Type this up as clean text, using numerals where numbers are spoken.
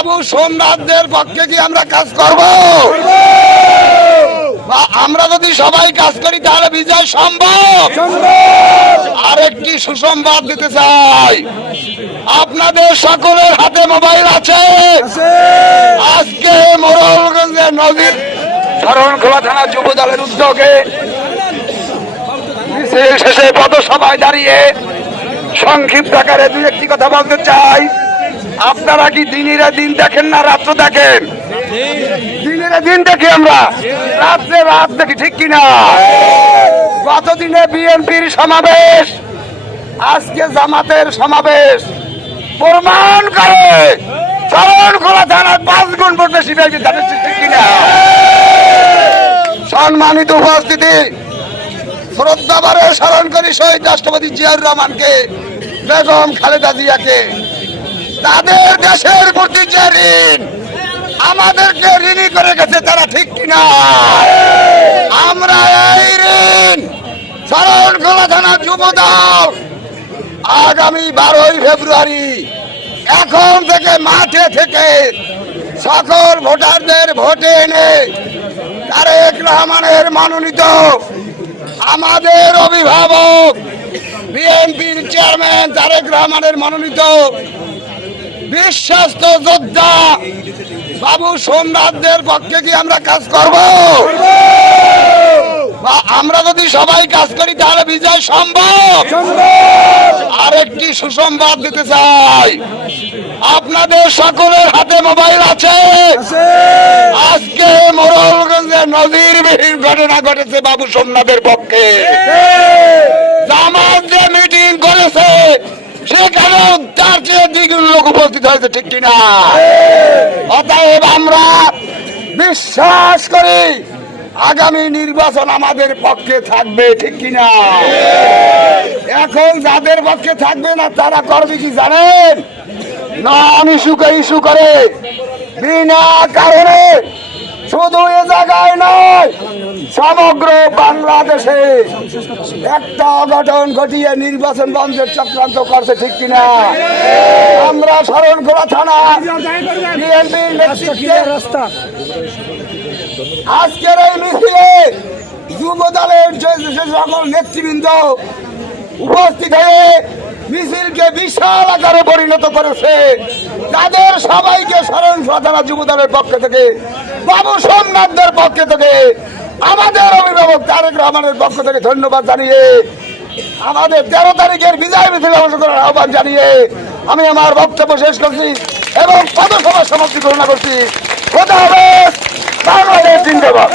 বাবু সোমনাথদের পক্ষে কি আমরা কাজ করব? আমরা যদি সবাই কাজ করি তাহলে বিজয় সম্ভব। আরেকটি সুসংবাদ দিতে চাই, আপনাদের সকলের হাতে মোবাইল আছে। আজকে মোড়লগঞ্জের নদীর শরণখোলা থানা যুব দলের উদ্যোগে মিছিল শেষে পথসভায় দাঁড়িয়ে সংক্ষিপ্ত আকারে দুই একটি কথা বলতে চাই। আপনারা কি দিনের দিন দেখেন না রাত্র দেখেন? দিনের দিন দেখি আমরা, রাত্রে রাত দেখি, ঠিক কিনা? গতদিনে বিএনপির সমাবেশ, আজকে জামাতের সমাবেশ প্রমাণ করে শরণখোলা থানার 5 গুণ ভোট বেশি পেয়েছে, ঠিক কিনা? সম্মানিত উপস্থিতি, শ্রদ্ধাভরে স্মরণ করি শহীদ রাষ্ট্রপতি জিয়াউর রহমানকে, বেগম খালেদা জিয়াকে। তাদের দেশের প্রতি যে ঋণ, আমাদেরকে ঋণী করে গেছে তারা, ঠিক কিনা? আমরা এই ঋণ শরণখোলা থানা যুব দল আগামী 12ই ফেব্রুয়ারি এখন থেকে মাঠে থেকে সকল ভোটারদের ভোটে এনে তারেক রহমানের মনোনীত আমাদের অভিভাবক বিএনপির চেয়ারম্যান তারেক রহমানের মনোনীত বিশ্বস্ত যোদ্ধা বাবু সোমনাথদের পক্ষে কি আমরা কাজ করব? আমরা যদি সবাই কাজ করি তাহলে বিজয় সম্ভব। আরেকটি সুসংবাদ দিতে চাই, আপনাদের সকলের হাতে মোবাইল আছে। আজকে মোড়লগঞ্জের নজিরবিহীন ঘটনা ঘটেছে বাবু সোমনাথের পক্ষে। জামাত যে মিটিং করেছে সেখানে তার চেয়ে দ্বিগুণ লোক উপস্থিত হয়েছে, ঠিক কিনা? অতএব আমরা বিশ্বাস করি আগামী নির্বাচন আমাদের পক্ষে থাকবে, ঠিক কিনা? এখন যাদের পক্ষে থাকবে না তারা করবে কি জানেন? নন ইস্যু করে বিনা কারণে, শুধু এ জায়গায় নয় সমগ্র বাংলাদেশে একটা অঘটন ঘটিয়ে নির্বাচন বন্ধের চক্রান্ত করছে, ঠিক কিনা? আমরা শরণখোলা থানা বিএনপির নেতৃত্বে আজকের এই মিছিলে যুব দলের যে সকল নেতৃবৃন্দ উপস্থিত হয়ে মিছিলকে বিশাল আকারে পরিণত করেছে, তাদের সবাইকে শরণখোলা থানা যুব দলের পক্ষ থেকে, বাবু সোমনাথদের পক্ষ থেকে, আমাদের অভিভাবক তারেক রহমানের পক্ষ থেকে ধন্যবাদ জানিয়ে আমাদের 13 তারিখের বিজয় মিছিলে অংশ করার আহ্বান জানিয়ে আমি আমার বক্তব্য শেষ করছি এবং পথসভার সমাপ্তি ঘোষণা করছি। খোদা হাফেজ। বাংলাদেশ জিন্দাবাদ।